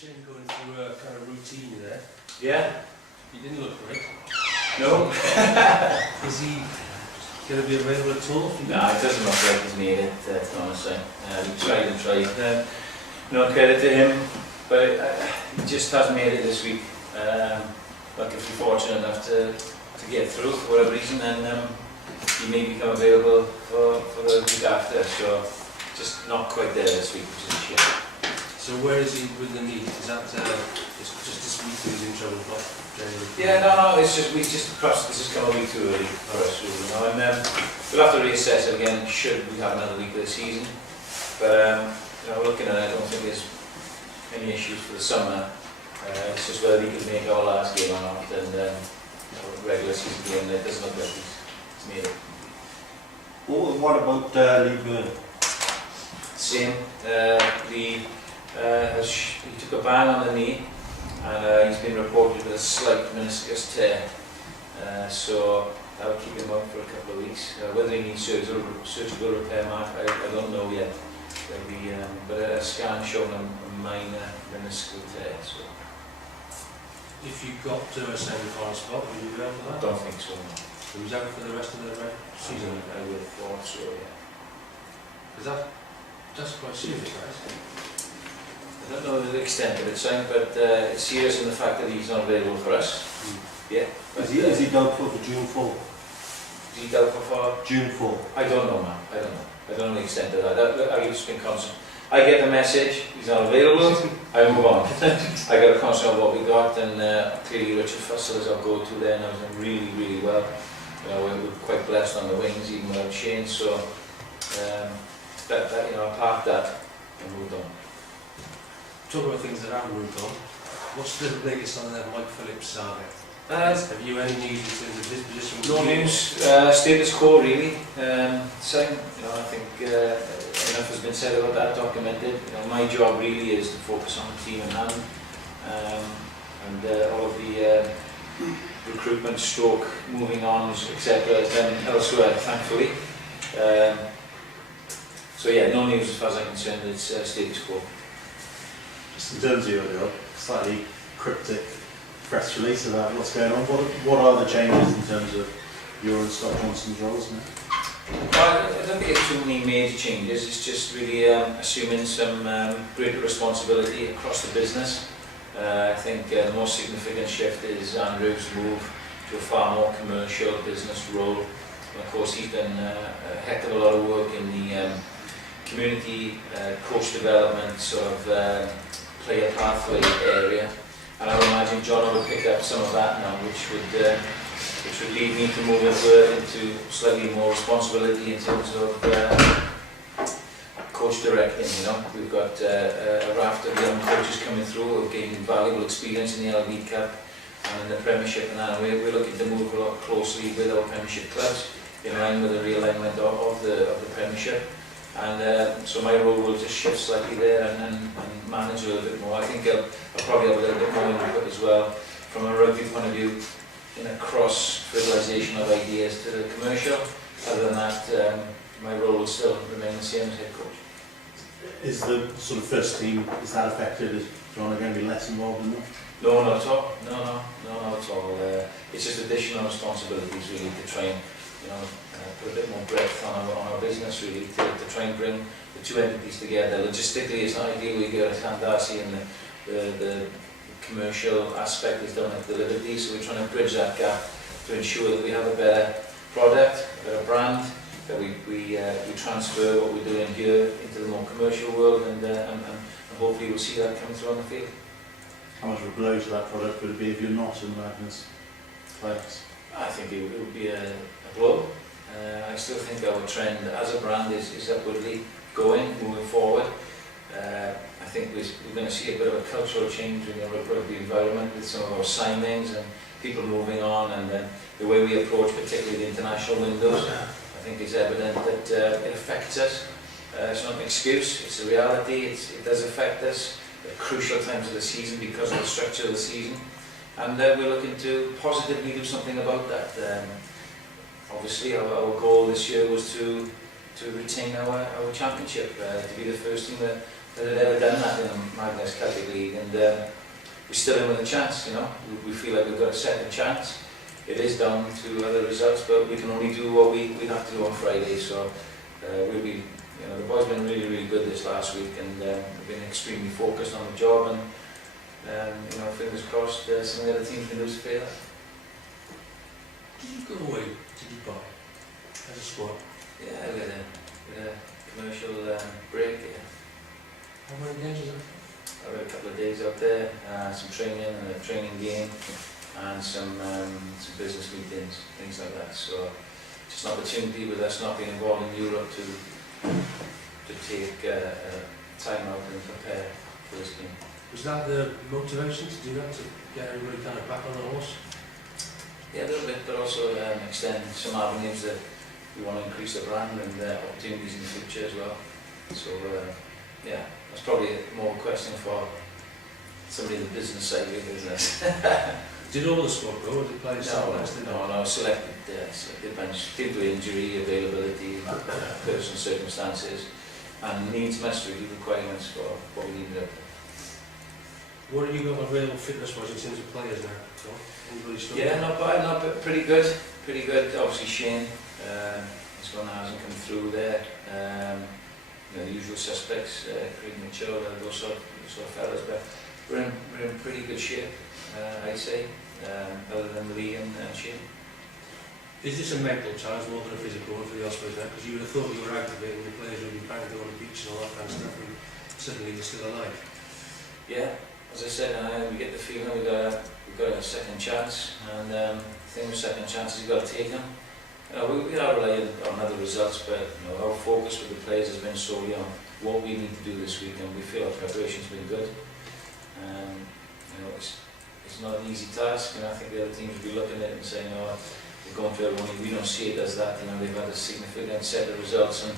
Shane going through a kind of routine there. Yeah. He didn't look great. No. Is he going to be available at all? No, it doesn't look like he's made it, to be honest. We tried and tried. No credit to him, but he just hasn't made it this week. But if we're fortunate enough to get through for whatever reason, then he may become available for the week after. So just not quite there this week, which is a shame. So where is he with the knee? Is that it's just this week that he's in trouble, not generally? Yeah, no, it's just perhaps this has come a week too early for us, really. You know, and we'll have to reassess it again. Should we have another week of the season? But you know, looking at it, I don't think there's any issues for the summer. It's just whether he could make our last game or not, and regular season game. It doesn't look like he's made it. What about Lee Byrne? Same. He took a bang on the knee, and he's been reported with a slight meniscus tear. So that will keep him out for a couple of weeks. Whether he needs surgical repair, Mark, I don't know yet. But a scan showing a minor meniscal tear. So If you got to a semi-final spot, would you go for I that? don't think so. No. He was out for the rest of the season. I would have thought so. Yeah. Because that's quite serious, right? I don't know the extent of it, son, but it's serious in the fact that he's not available for us. Yeah. But, Is he doubtful for June 4? Is he doubtful for? June 4. I don't know, man. I don't know. I don't know the extent of that. I've just been constant. I get the message, he's not available, I move on. I got a constant of what we got, and clearly Richard Fussell is our go-to there, and I was really, really well. You know, we're quite blessed on the wings, even without Shane, so you know, I parked that and moved on. Talk about things that haven't moved on. What's the latest on that Mike Phillips saga? Have you any news in terms of his position? No news, status quo really. Same, you know, I think enough has been said about that, documented. You know, my job really is to focus on the team in hand, and all of the recruitment, stroke, moving on, etc. is done elsewhere, thankfully. So yeah, no news as far as I'm concerned. It's status quo. Just in terms of your slightly cryptic press release about what's going on, what are the changes in terms of your and Scott Johnson's roles now? Well, I don't think it's too many major changes. It's just really assuming some greater responsibility across the business. I think the most significant shift is Andrew's move to a far more commercial business role. And of course, he's done a heck of a lot of work in the community coach development sort of player pathway area. And I would imagine John will pick up some of that now, which would lead me to move into slightly more responsibility in terms of coach directing. You know, we've got a raft of young coaches coming through who have gained valuable experience in the LV Cup and in the Premiership, and that. We're looking to move a lot closely with our Premiership clubs in line with the realignment of the Premiership. And so my role will just shift slightly there and manage a little bit more. I think I'll probably have a little bit more input as well from a rugby point of view in a cross-fertilisation of ideas to the commercial. Other than that, my role will still remain the same as head coach. Is the sort of first team, is that affected? Is John going to be less involved in that? No, not at all. No, not at all. It's just additional responsibilities really to try and, you know, put a bit more breadth on our business really, to try and bring the two entities together. Logistically, it's not ideal. We go to Llandarcy and the commercial aspect is done at the Liberty, so we're trying to bridge that gap to ensure that we have a better product, a better brand, that we transfer what we're doing here into the more commercial world, and hopefully we'll see that coming through on the field. How much of a blow to that product would it be if you're not in the Magners players? I think it would be a blow. I still think our trend as a brand is upwardly going, moving forward. I think we're going to see a bit of a cultural change in the rugby environment with some of our signings and people moving on, and the way we approach particularly the international windows. I think it's evident that it affects us. It's not an excuse, it's a reality. It does affect us at crucial times of the season because of the structure of the season. And we're looking to positively do something about that. Obviously, our goal this year was to retain our championship, to be the first team that that had ever done that in the Magners League, and we're still in with a chance, you know. We feel like we've got a second chance. It is down to other results, but we can only do what we have to do on Friday, so we'll be, you know, the boys have been really, really good this last week, and we've been extremely focused on the job, and you know, fingers crossed some of the other teams can do us a favour. Did you go away to Dubai as a squad? Yeah, we had a commercial break, yeah. How many games was that? I had a couple of days out there, some training and a training game, and some business meetings, things like that. So just an opportunity with us not being involved in Europe to take time out and prepare for this game. Was that the motivation to do that, to get everybody kind of back on the horse? Yeah, a little bit, but also extend some avenues that we want to increase the brand and opportunities in the future as well. So yeah, that's probably more a question for somebody in the business side of the business. Did all the squad go, or did players No, selected a bunch, due to injury, availability, personal circumstances, and needs must really requirements for what we needed. What have you got available fitness-wise in terms of players now? So, yeah, not bad, pretty good. Obviously Shane, this one hasn't come through there. You know, the usual suspects, Craig Mitchell, those sort of fellas, but we're in pretty good shape, I'd say, other than Lee and Shane. Is this a mental challenge more than a physical one for the Ospreys now? Because you would have thought you were activating the players would be trying to go on the beach and all that kind of stuff, and suddenly they're still alive. Yeah, as I said, we get the feeling we've got a second chance, and the thing with second chances, you've got to take them. You know, we are relying on other results, but you know, our focus with the players has been solely on what we need to do this week, and we feel our preparation's been good. You know, it's not an easy task, and I think the other teams will be looking at it and saying, "Oh, we're going to Aironi, we don't see it as that." You know, they've had a significant set of results and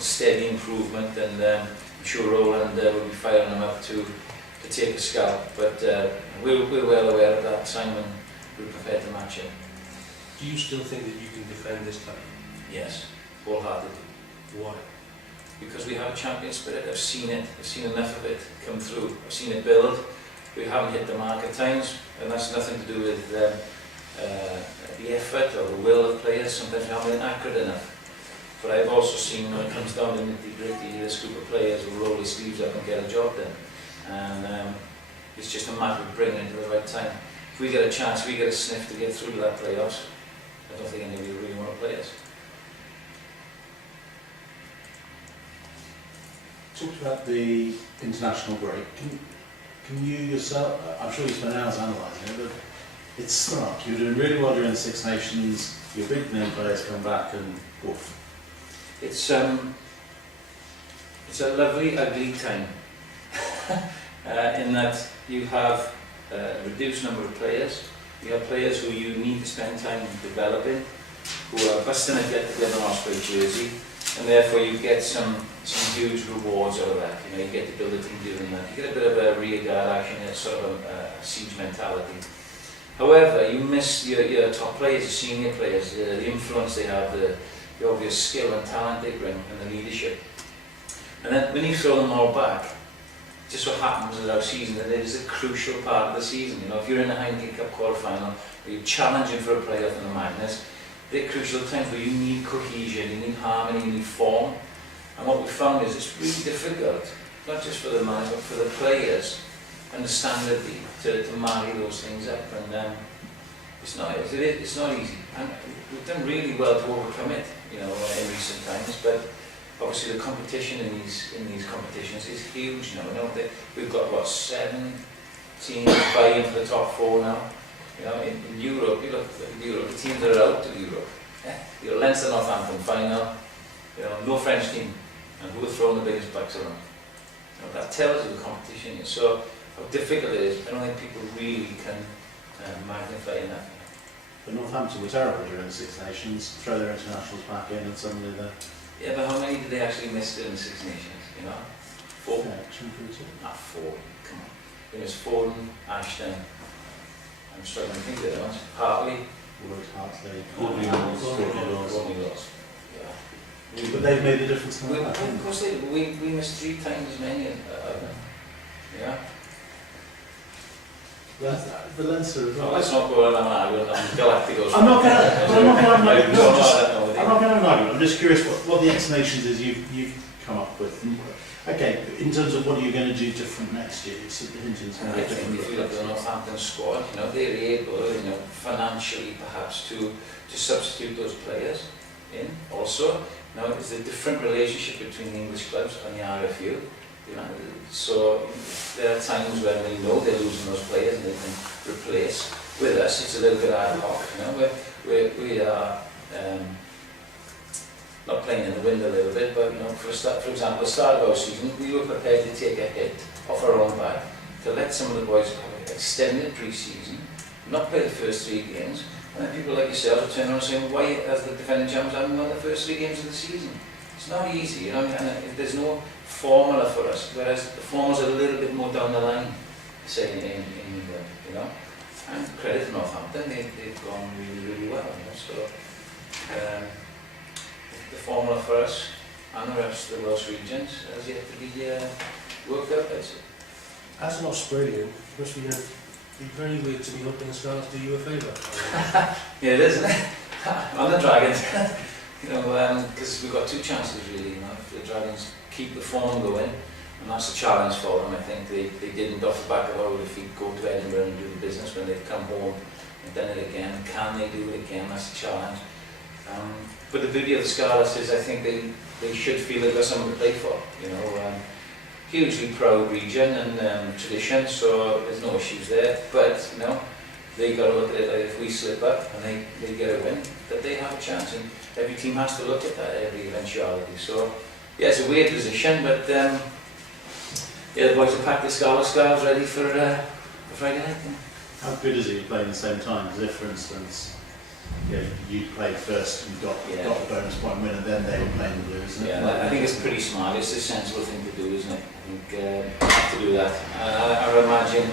steady improvement, and I'm sure Roland will be firing them up to take a scalp. But we're well aware of that, Simon. We're prepared to match it. Do you still think that you can defend this time? Yes, wholeheartedly. Why? Because we have a champion spirit. I've seen it. I've seen enough of it come through. I've seen it build. We haven't hit the mark at times, and that's nothing to do with the effort or the will of players. Sometimes we haven't been accurate enough. But I've also seen when it comes down to nitty-gritty, this group of players will roll their sleeves up and get a job done. And it's just a matter of bringing it to the right time. If we get a chance, we get a sniff to get through to that playoffs, I don't think anybody really want to play us. Talked about the international break. Can you yourself, I'm sure you spent hours analysing it, but it's stark. You're doing really well during the Six Nations, your big name players come back and woof. It's a lovely, ugly time. In that you have a reduced number of players. You have players who you need to spend time developing, who are busting a get to get an Osprey jersey, and therefore you get some huge rewards out of that. You know, you get to build a team doing that. You get a bit of a rear guard action, it's sort of a siege mentality. However, you miss your top players, your senior players, the influence they have, the obvious skill and talent they bring, and the leadership. And then when you throw them all back, just what happens in our season, that it is a crucial part of the season. You know, if you're in a Heineken Cup quarter-final, or you're challenging for a playoff in the Magners, they're crucial times where you need cohesion, you need harmony, you need form. And what we found is it's really difficult, not just for the man, but for the players, understandably, to marry those things up. And it's not easy. And we've done really well to overcome it, you know, in recent times. But obviously the competition in these competitions is huge now. You know, we've got what, 7 teams vying for the top 4 now. You know, in Europe, you look at Europe, the teams that are out of Europe. You know, Leinster Northampton final. You know, no French team, and who are throwing the biggest bucks around. You know, that tells you the competition is. So how difficult it is. I don't think people really can magnify enough. But Northampton were terrible during the Six Nations. Throw their internationals back in, and suddenly they're. Yeah, but how many did they actually miss in the Six Nations? You know, 4. Yeah, 4. Come on. It was Forden, Ashton. I'm struggling to think of the ones. Hartley. Wood, Hartley, Courtney Courtney Laws. Yeah. We've but they've made a difference in Of that. course they do. We missed 3 times as many. Yeah. The Leinster as Well, well. let's not go on an argument on Galacticos. I'm not going to have an argument. No, I'm just- no, I'm not going to have an argument. I'm just curious what the explanations is you've come up with. Okay, in terms of what are you going to do different next year? It's Hinton's going to I be think if you look at the Northampton squad, they're able, financially perhaps to substitute those players in. Also, there's a different relationship between the English clubs and the RFU. So there are times when they know they're losing those players and they can replace. With us, it's a little bit ad hoc. We are not playing in the wind a little bit, but for example, the start of our season, we were prepared to take a hit off our own back to let some of the boys have an extended pre-season, not play the first 3 games, and then people like yourself turn around and saying, why, as the defending champs, haven't won the first 3 games of the season? It's not easy, and there's no formula for us, whereas the formula's a little bit more down the line, say in England, and credit to Northampton, they've gone really, really well, so the formula for us and the rest of the Welsh regions has yet to be worked out. As an Australian, it must be very weird to be hoping the Scarlets do you a favour. Yeah, it is, isn't it? On the Dragons, because we've got 2 chances really. If the Dragons keep the form going, and that's a challenge for them. I think they didn't off the back of our defeat go to Edinburgh and do the business. When they've come home and done it again, can they do it again? That's a challenge. But the beauty of the Scarlets is I think they should feel they've got something to play for. Hugely proud region and tradition, so there's no issues there. But they got to look at it like if we slip up and they get a win, that they have a chance, and every team has to look at that every eventuality. So yeah, it's a weird position, but the boys have packed the Scarlet scarves ready for Friday night. How good is it you play in the same time? As if, for instance, you played first and got the bonus point win, and then they were playing the Blues. Yeah, I think it's pretty smart. It's a sensible thing to do, isn't it? I think to do that. I would imagine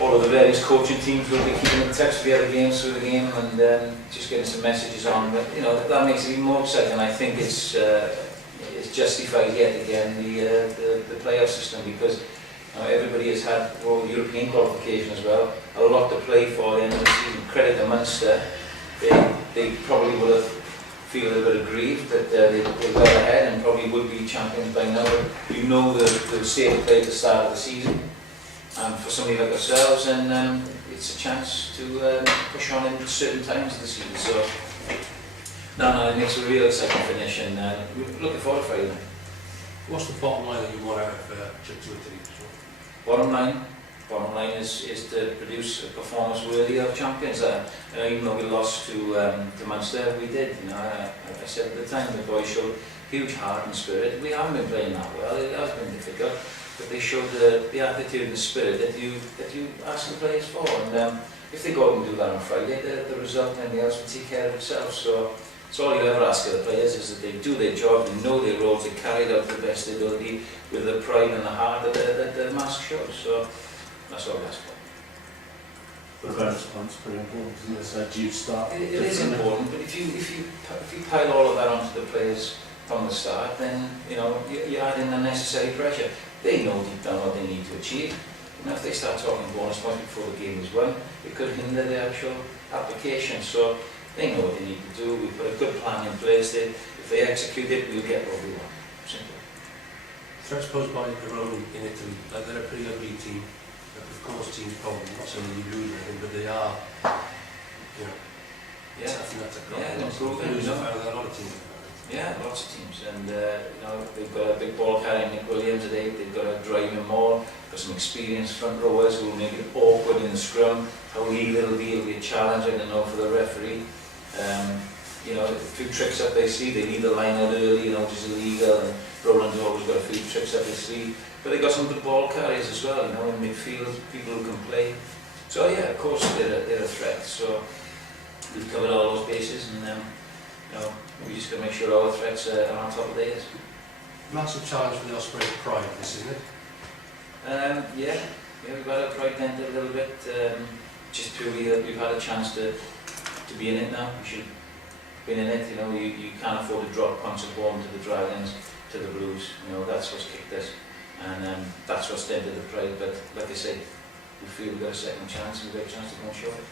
all of the various coaching teams will be keeping in touch with the other games through the game and just getting some messages on. But that makes it even more exciting. I think it's justified yet again the playoff system, because everybody has had European qualification as well, a lot to play for at the end of the season. Credit to Munster, they probably would have feel a little bit aggrieved that they were ahead and probably would be champions by now. The state of play at the start of the season, and for somebody like ourselves, and it's a chance to push on in certain times of the season. So it makes a real exciting finish, and we're looking forward to Friday night. What's the bottom line that you want out of trip to Italy? Bottom line is to produce a performance worthy of champions. Even though we lost to Munster, we did. I said at the time the boys showed huge heart and spirit. We haven't been playing that well. It has been difficult, but they showed the attitude and the spirit that you ask the players for. And if they go out and do that on Friday, the result and everything else will take care of itself. So it's all you ever ask of the players is that they do their job, they know their roles, they carry out the best ability with the pride and the heart that the mask shows. So that's all I ask for. The bonus point's pretty important, isn't it? So do you start? It is important, but if you pile all of that onto the players from the start, then you add in unnecessary pressure. They know deep down what they need to achieve. If they start talking bonus points before the game is won, it could hinder the actual application. So they know what they need to do. We put a good plan in place. If they execute it, we'll get what we want. Simple. Threats posed by Aironi in Italy, they're a pretty ugly team. Of course, teams probably not saying you lose anything, but they are, tough nuts across. Yeah, improving. Losing out of a lot of teams. Yeah, lots of teams, and they've got a big ball carrying Nick Williams today. They've got to drive him more. Got some experienced front rowers who will make it awkward in the scrum. How legal it'll be a challenge. I don't know for the referee. A few tricks up their sleeve. They leave the line out early, which is illegal. And Roland's always got a few tricks up his sleeve. But they got some good ball carriers as well. In midfield, people who can play. So yeah, of course they're a threat. So we've covered all those bases, and we just got to make sure our threats are on top of theirs. Massive challenge for the Ospreys pride, this, isn't it? We've got our pride dented a little bit. Just purely that we've had a chance to be in it now. We should been in it. You know, you can't afford to drop points at home to the Dragons, to the Blues. You know, that's what's kicked us, and that's what's dented the pride. But like I say, we feel we've got a second chance and we've got a chance to go and show it.